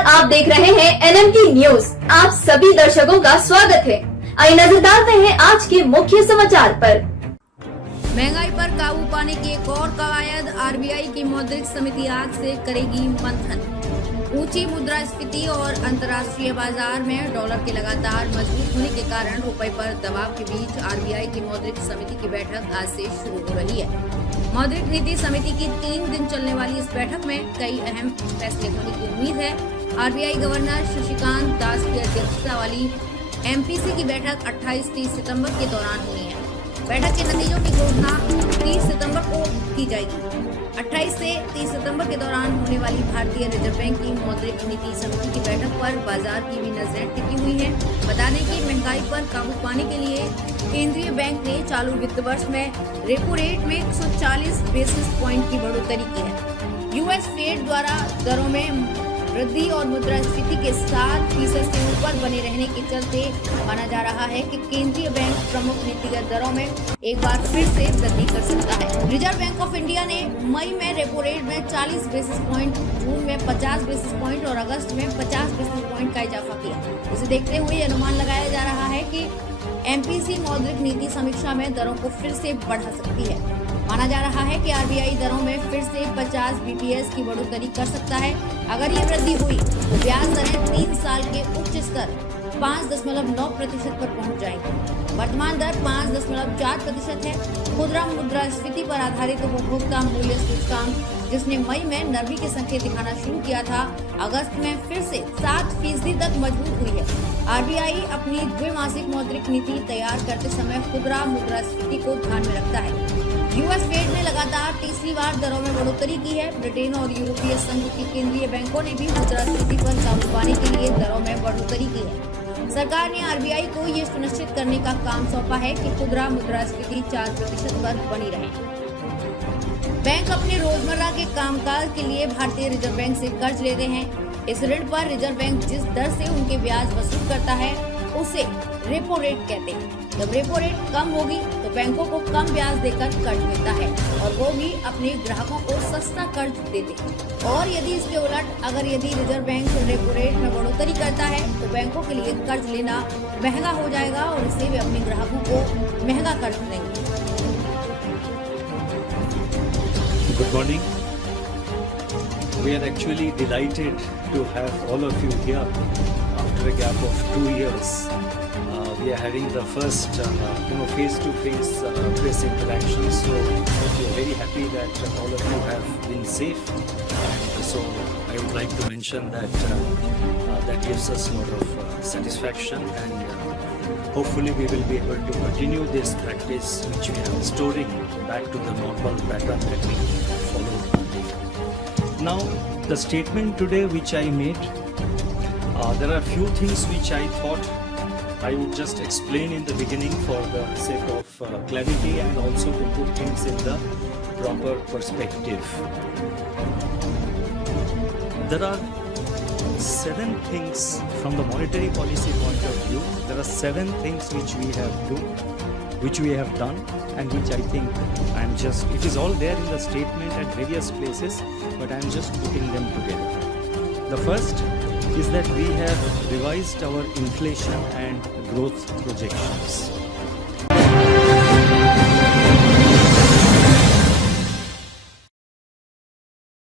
नमस्कार, आप देख रहे हैं एनएमटी न्यूज। आप सभी दर्शकों का स्वागत है। आइए नजर डालते हैं आज के मुख्य समाचार पर। महंगाई पर काबू पाने की एक और कवायद, आरबीआई की मौद्रिक समिति आज से करेगी मंथन। ऊंची मुद्रास्फीति और अंतर्राष्ट्रीय बाजार में डॉलर के लगातार मजबूत होने के कारण रुपए पर दबाव के बीच आरबीआई की मौद्रिक समिति की बैठक आज से शुरू हो रही है। मौद्रिक नीति समिति की 3 दिन चलने वाली इस बैठक में कई अहम फैसले होने की उम्मीद है। आरबीआई गवर्नर शक्तिकांत दास की अध्यक्षता वाली एमपीसी की बैठक 28-30 सितंबर के दौरान होनी है। बैठक के नतीजों की घोषणा 30 सितंबर को की जाएगी। 28 से 30 सितंबर के दौरान होने वाली भारतीय रिजर्व बैंक की मौद्रिक नीति समिति की बैठक पर बाजार की भी नजरें टिकी हुई हैं। बता दें कि महंगाई पर काबू पाने के लिए केंद्रीय बैंक ने चालू वित्त वर्ष में रेपो रेट में 140 बेसिस पॉइंट की बढ़ोतरी की है। यूएस फेड द्वारा दरों में वृद्धि और मुद्रास्फीति के 7% से ऊपर बने रहने के चलते माना जा रहा है कि केंद्रीय बैंक प्रमुख नीतिगत दरों में एक बार फिर से वृद्धि कर सकता है। रिजर्व बैंक ऑफ इंडिया ने मई में रेपो रेट में 40 बेसिस पॉइंट, जून में 50 बेसिस पॉइंट और अगस्त में 50 बेसिस पॉइंट का इजाफा किया। इसे देखते हुए अनुमान लगाया जा रहा है कि एमपीसी मौद्रिक नीति समीक्षा में दरों को फिर से बढ़ा सकती है। माना जा रहा है कि आरबीआई दरों में फिर से 50 बीपीएस की बढ़ोतरी कर सकता है। अगर ये वृद्धि हुई तो ब्याज दरें 3 साल के उच्च स्तर 5.9% पर पहुंच जाएंगी। वर्तमान दर 5.4% है। खुदरा मुद्रास्फीति पर आधारित उपभोक्ता मूल्य सूचकांक, जिसने मई में नरमी के संकेत दिखाना शुरू किया था, अगस्त में फिर से 7% तक मजबूत हुई है। आरबीआई अपनी द्विमासिक मौद्रिक नीति तैयार करते समय खुदरा मुद्रास्फीति को ध्यान में रखता है। यूएस फेड ने लगातार तीसरी बार दरों में बढ़ोतरी की है। ब्रिटेन और यूरोपीय संघ की केंद्रीय बैंकों ने भी मुद्रास्फीति पर काबू पाने के लिए दरों में बढ़ोतरी की है। सरकार ने आरबीआई को ये सुनिश्चित करने का काम सौंपा है कि खुदरा मुद्रास्फीति 4% पर बनी रहे। बैंक अपने रोजमर्रा के कामकाज के लिए भारतीय रिजर्व बैंक से कर्ज लेते हैं। इस ऋण पर रिजर्व बैंक जिस दर से उनके ब्याज वसूल करता है उसे रेपो रेट कहते हैं। जब रेपो रेट कम होगी तो बैंकों को कम ब्याज देकर कर्ज मिलता है और वो भी अपने ग्राहकों को सस्ता कर्ज देते हैं। और यदि इसके उलट यदि रिजर्व बैंक रेपो रेट में बढ़ोतरी करता है तो बैंकों के लिए कर्ज लेना महंगा हो जाएगा और इससे वे अपने ग्राहकों को महंगा कर्ज देंगे। Good morning. We are actually delighted to have all of you here after a gap of 2 years. We are having the first, face-to-face press interaction. So we are very happy that all of you have been safe. And so I would like to mention that that gives us a lot of satisfaction, and hopefully we will be able to continue this practice which we are restoring back to the normal pattern that we followed earlier. Now, the statement today which I made, there are few things which I thought I would just explain in the beginning for the sake of clarity and also to put things in the proper perspective. There are 7 things from the monetary policy point of view. There are 7 things which we have done, and which I think it is all there in the statement at various places, but I am just putting them together. The first is that we have revised our inflation and growth projections.